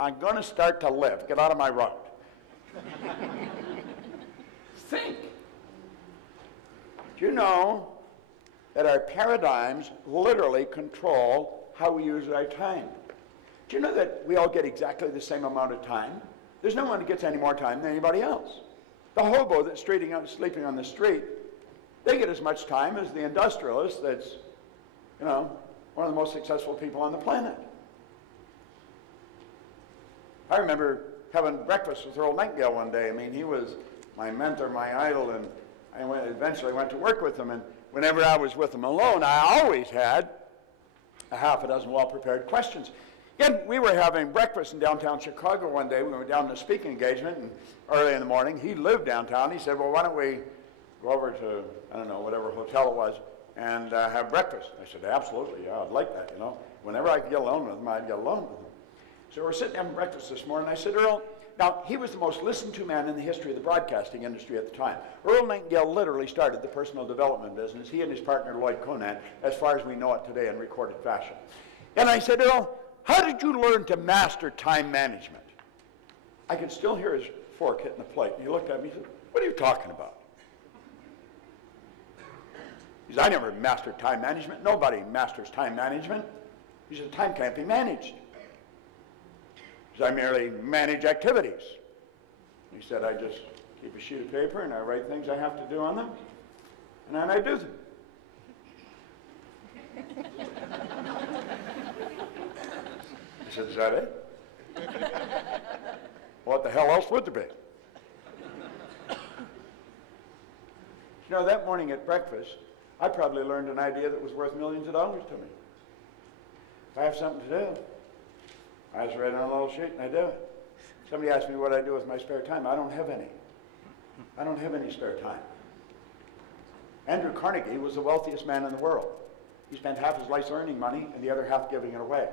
I'm going to start to live. Get out of my road. Think. Do you know that our paradigms literally control how we use our time? Do you know that we all get exactly the same amount of time? There's no one that gets any more time than anybody else. The hobo that's sleeping on the street, they get as much time as the industrialist that's, you know, one of the most successful people on the planet. I remember having breakfast with Earl Nightingale one day. I mean, he was my mentor, my idol, and I eventually went to work with him. And whenever I was with him alone, I always had a half a dozen well-prepared questions. Again, we were having breakfast in downtown Chicago one day. We were down in a speaking engagement, and early in the morning, he lived downtown. He said, well, why don't we go over to, I don't know, whatever hotel it was, and have breakfast? I said, absolutely, yeah, I'd like that, you know. Whenever I could get alone with him, I'd get alone with him. So we're sitting having breakfast this morning, and I said, Earl, now, he was the most listened to man in the history of the broadcasting industry at the time. Earl Nightingale literally started the personal development business, he and his partner Lloyd Conant, as far as we know it today in recorded fashion. And I said, Earl, how did you learn to master time management? I could still hear his fork hitting the plate. And he looked at me and said, what are you talking about? He said, I never mastered time management. Nobody masters time management. He said, time can't be managed. He said, I merely manage activities. He said, I just keep a sheet of paper and I write things I have to do on them, and then I do them. I said, is that it? What the hell else would there be? You know, that morning at breakfast, I probably learned an idea that was worth millions of dollars to me. If I have something to do, I just write on a little sheet and I do it. Somebody asked me what I do with my spare time. I don't have any. I don't have any spare time. Andrew Carnegie was the wealthiest man in the world. He spent half his life earning money and the other half giving it away.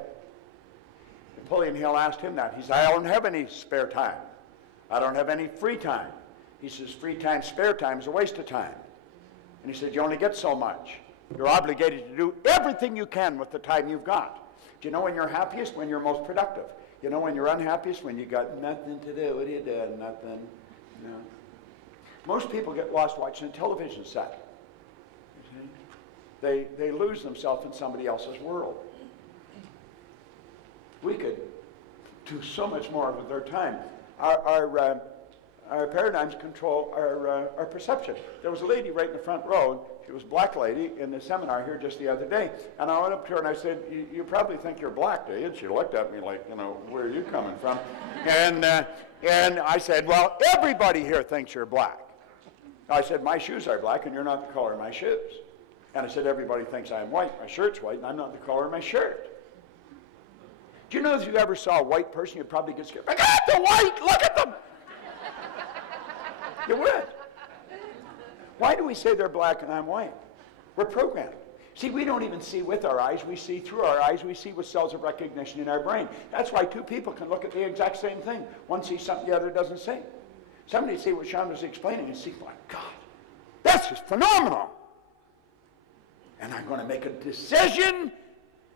Napoleon Hill asked him that. He said, I don't have any spare time. I don't have any free time. He says, free time, spare time is a waste of time. And he said, you only get so much. You're obligated to do everything you can with the time you've got. Do you know when you're happiest? When you're most productive. You know when you're unhappiest? When you got nothing to do. What do you do? Nothing. You know? Most people get lost watching a television set. You see? They lose themselves in somebody else's world. We could do so much more with our time. Our paradigms control our perception. There was a lady right in the front row. She was a black lady in the seminar here just the other day. And I went up to her and I said, you probably think you're black, do you? And she looked at me like, you know, where are you coming from? And I said, well, everybody here thinks you're black. I said, my shoes are black and you're not the color of my shoes. And I said, everybody thinks I'm white. My shirt's white and I'm not the color of my shirt. Do you know if you ever saw a white person, you'd probably get scared. Look at the white! Look at them! You would. Why do we say they're black and I'm white? We're programmed. See, we don't even see with our eyes. We see through our eyes. We see with cells of recognition in our brain. That's why two people can look at the exact same thing. One sees something the other doesn't see. Somebody see what Sean was explaining and see, my God, that's just phenomenal. And I'm going to make a decision.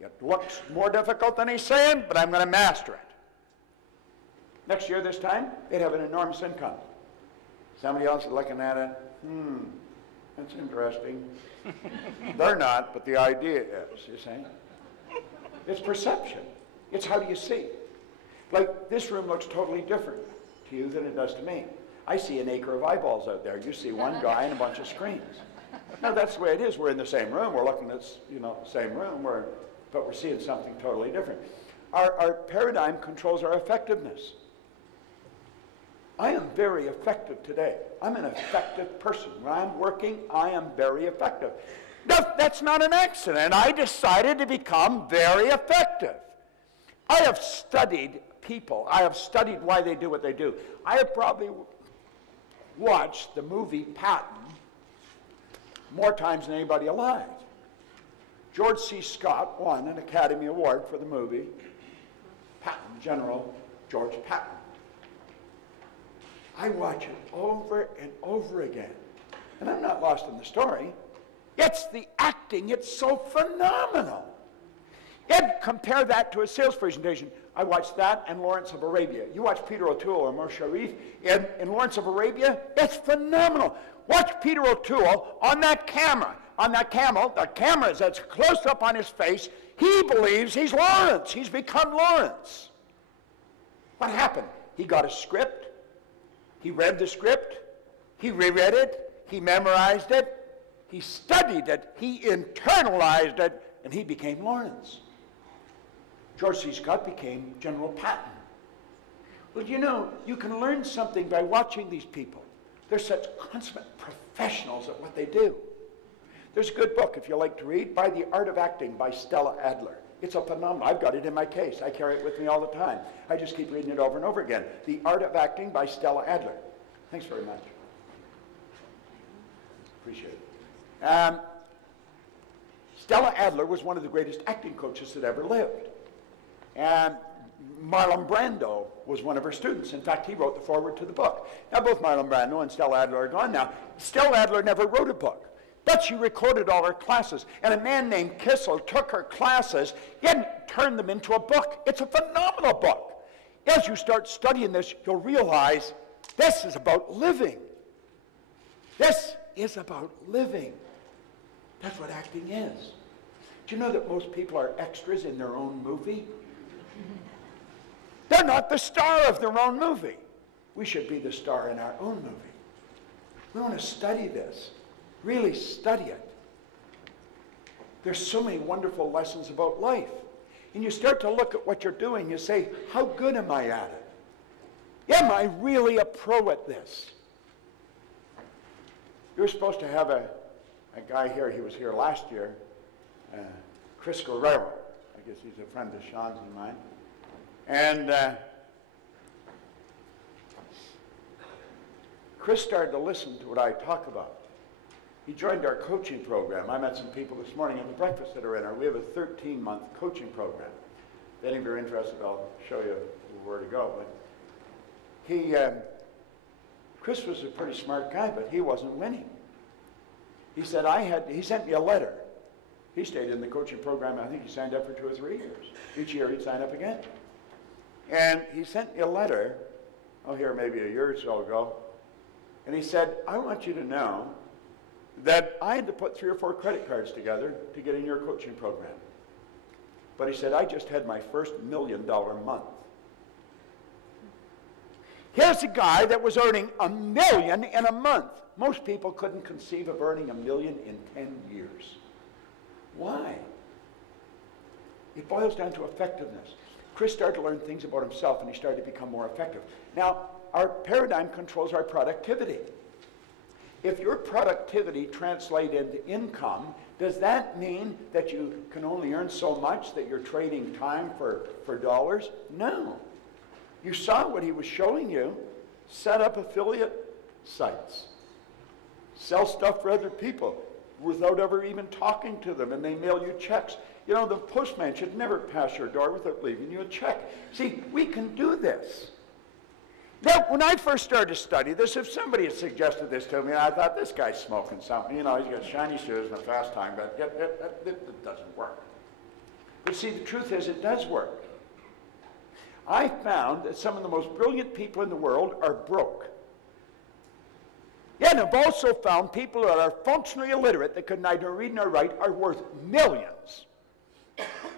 It looks more difficult than he's saying, but I'm going to master it. Next year, this time, they'd have an enormous income. Somebody else is looking at it, that's interesting. They're not, but the idea is, you see. It's perception. It's how do you see. Like, this room looks totally different to you than it does to me. I see an acre of eyeballs out there. You see one guy and a bunch of screens. No, that's the way it is. We're in the same room. We're looking at, you know, the same room, but we're seeing something totally different. Our paradigm controls our effectiveness. I am very effective today. I'm an effective person. When I'm working, I am very effective. No, that's not an accident. I decided to become very effective. I have studied people. I have studied why they do what they do. I have probably watched the movie Patton more times than anybody alive. George C. Scott won an Academy Award for the movie Patton, General George Patton. I watch it over and over again. And I'm not lost in the story. It's the acting. It's so phenomenal. And compare that to a sales presentation. I watched that and Lawrence of Arabia. You watch Peter O'Toole or Omar Sharif in Lawrence of Arabia, it's phenomenal. Watch Peter O'Toole on that camera, on that camel. The camera is that's close up on his face. He believes he's Lawrence. He's become Lawrence. What happened? He got a script. He read the script. He reread it. He memorized it. He studied it. He internalized it. And he became Lawrence. George C. Scott became General Patton. Well, you know, you can learn something by watching these people. They're such consummate professionals at what they do. There's a good book, if you like to read, by The Art of Acting by Stella Adler. It's a phenomenal. I've got it in my case. I carry it with me all the time. I just keep reading it over and over again. The Art of Acting by Stella Adler. Thanks very much. Appreciate it. Stella Adler was one of the greatest acting coaches that ever lived. And Marlon Brando was one of her students. In fact, he wrote the foreword to the book. Now, both Marlon Brando and Stella Adler are gone now. Stella Adler never wrote a book, but she recorded all her classes. And a man named Kissel took her classes and turned them into a book. It's a phenomenal book. As you start studying this, you'll realize this is about living. This is about living. That's what acting is. Do you know that most people are extras in their own movie? They're not the star of their own movie. We should be the star in our own movie. We want to study this. Really study it. There's so many wonderful lessons about life. And you start to look at what you're doing, you say, how good am I at it? Am I really a pro at this? You're supposed to have a guy here, he was here last year, Chris Guerrero. I guess he's a friend of Sean's and mine. And Chris started to listen to what I talk about. He joined our coaching program. I met some people this morning at the breakfast that are in our. We have a 13-month coaching program. If any of you are interested, I'll show you where to go. But Chris was a pretty smart guy, but he wasn't winning. He said, he sent me a letter. He stayed in the coaching program. I think he signed up for 2 or 3 years. Each year he'd sign up again. And he sent me a letter, here maybe a year or so ago, and he said, I want you to know that I had to put 3 or 4 credit cards together to get in your coaching program. But he said, I just had my first $1 million month. Here's a guy that was earning $1 million in a month. Most people couldn't conceive of earning $1 million in 10 years. Why? It boils down to effectiveness. Chris started to learn things about himself, and he started to become more effective. Now, our paradigm controls our productivity. If your productivity translates into income, does that mean that you can only earn so much that you're trading time for dollars? No. You saw what he was showing you. Set up affiliate sites. Sell stuff for other people without ever even talking to them, and they mail you checks. You know, the postman should never pass your door without leaving you a check. See, we can do this. Now, when I first started to study this, if somebody had suggested this to me, I thought, this guy's smoking something. You know, he's got shiny shoes and a fast time, but it doesn't work. But see, the truth is, it does work. I found that some of the most brilliant people in the world are broke. Yeah, and I've also found people that are functionally illiterate that could neither read nor write are worth millions.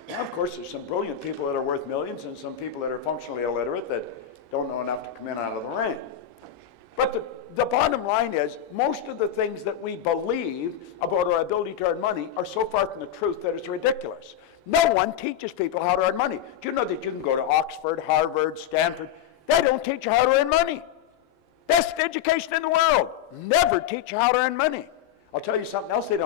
Now, of course, there's some brilliant people that are worth millions and some people that are functionally illiterate that don't know enough to come in out of the rain. But the bottom line is, most of the things that we believe about our ability to earn money are so far from the truth that it's ridiculous. No one teaches people how to earn money. Do you know that you can go to Oxford, Harvard, Stanford? They don't teach you how to earn money. Best education in the world. Never teach you how to earn money. I'll tell you something else they don't.